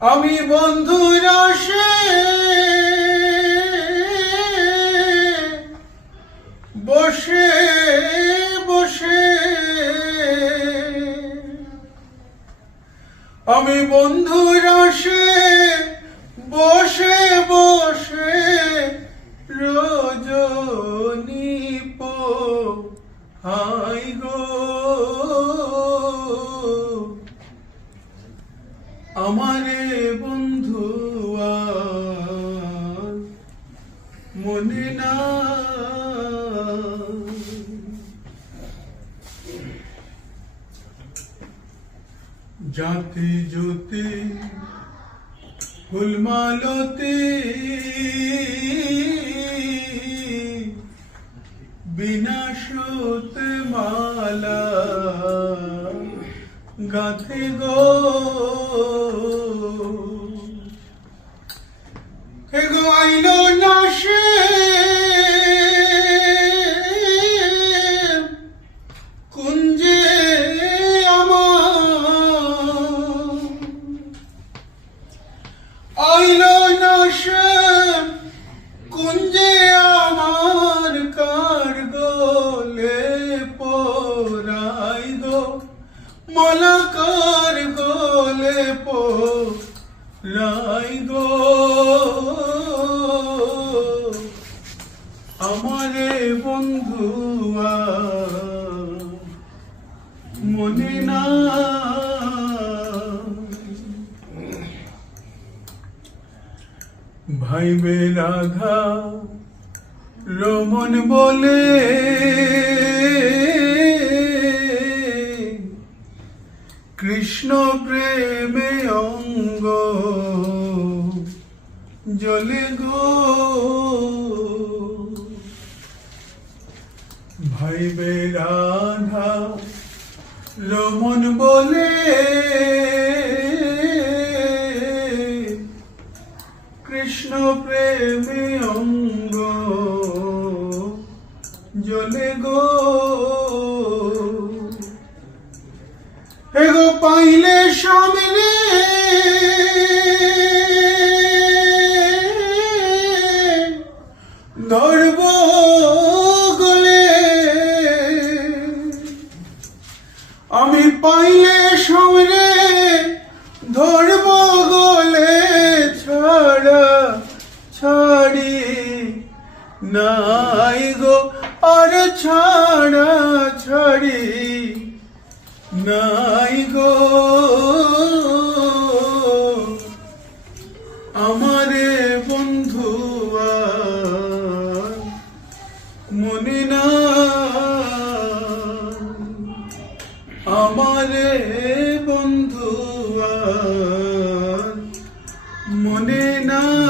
আমি বন্ধুর আসে বসে বসে। আমি বন্ধুর আসে বসে বসে রজনী পো হাই গো। আমারে বন্ধু মনে না। যাতে জ্যোতি ফুলমালতি বিনাশত মালা গাথে গো। গো না সে কুঞ্জে আমার? আইলো না সে কুঞ্জে আমার? কার গোলে পোরাই গো? মলকার গোলে পোরাই গো? বন্ধু মনে না। ভাইবে রাধা রমন বলে কৃষ্ণ প্রেমে অঙ্গ জলে গো। ভাইবে রাধা রমন বলে। কৃষ্ণ প্রেমে অঙ্গ জলে গো। এগো পাইলে সামনে নাই গো আর ছাড়া ছাড়ি। নাই গো আমারে বন্ধু মনে না আমারে বন্ধু মনে না